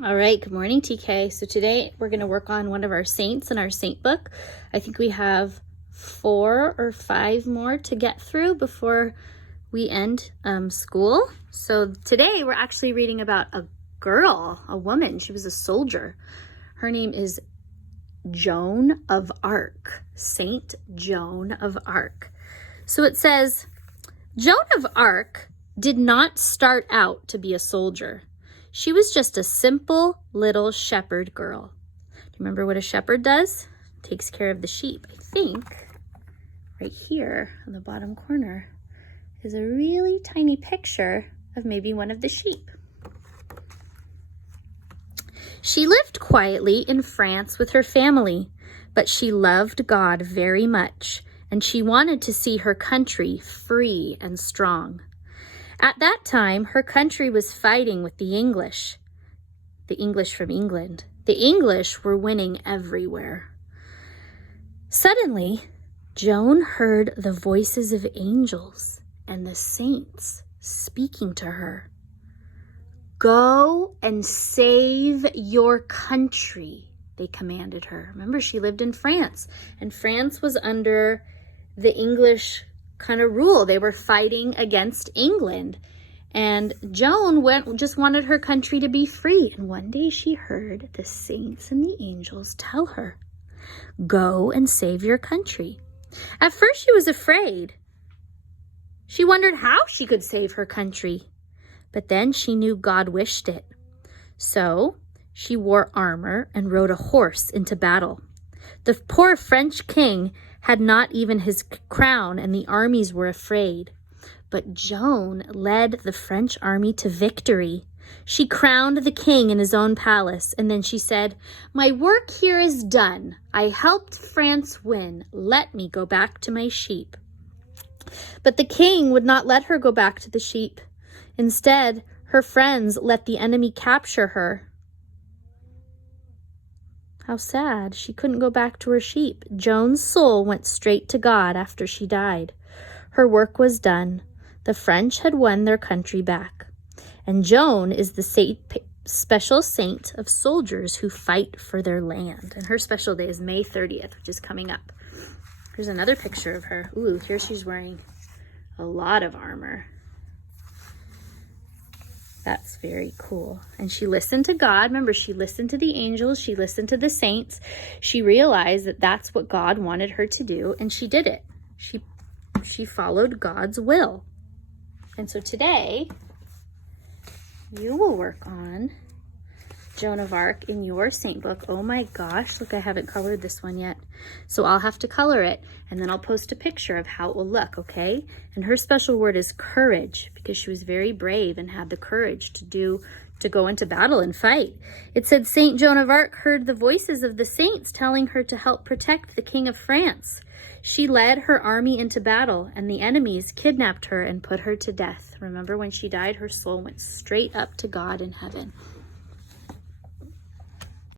All right, good morning, TK. So today we're going to work on one of our saints in our saint book. I think we have 4 or 5 more to get through before we end school. So today we're actually reading about a girl, a woman. She was a soldier. Her name is Joan of Arc, Saint Joan of Arc. So it says, Joan of Arc did not start out to be a soldier. She was just a simple little shepherd girl. Do you remember what a shepherd does? Takes care of the sheep. I think right here on the bottom corner is a really tiny picture of maybe one of the sheep. She lived quietly in France with her family, but she loved God very much, and she wanted to see her country free and strong. At that time, her country was fighting with the English from England. The English were winning everywhere. Suddenly, Joan heard the voices of angels and the saints speaking to her. Go and save your country, they commanded her. Remember, she lived in France, and France was under the English kind of rule. They were fighting against England, and Joan just wanted her country to be free. And one day she heard the saints and the angels tell her, go and save your country. At first she was afraid. She wondered how she could save her country, but then she knew God wished it. So she wore armor and rode a horse into battle. The poor French king had not even his crown, and the armies were afraid. But Joan led the French army to victory. She crowned the king in his own palace, and then she said, my work here is done. I helped France win. Let me go back to my sheep. But the king would not let her go back to the sheep. Instead, her friends let the enemy capture her. How sad. She couldn't go back to her sheep. Joan's soul went straight to God after she died. Her work was done. The French had won their country back. And Joan is the special saint of soldiers who fight for their land. And her special day is May 30th, which is coming up. Here's another picture of her. Ooh, here she's wearing a lot of armor. That's very cool. And she listened to God. Remember, she listened to the angels. She listened to the saints. She realized that that's what God wanted her to do, and she did it. She followed God's will. And so today, you will work on Joan of Arc in your saint book. Oh my gosh, look, I haven't colored this one yet. So I'll have to color it, and then I'll post a picture of how it will look, okay? And her special word is courage, because she was very brave and had the courage to go into battle and fight. It said Saint Joan of Arc heard the voices of the saints telling her to help protect the King of France. She led her army into battle, and the enemies kidnapped her and put her to death. Remember, when she died, her soul went straight up to God in heaven.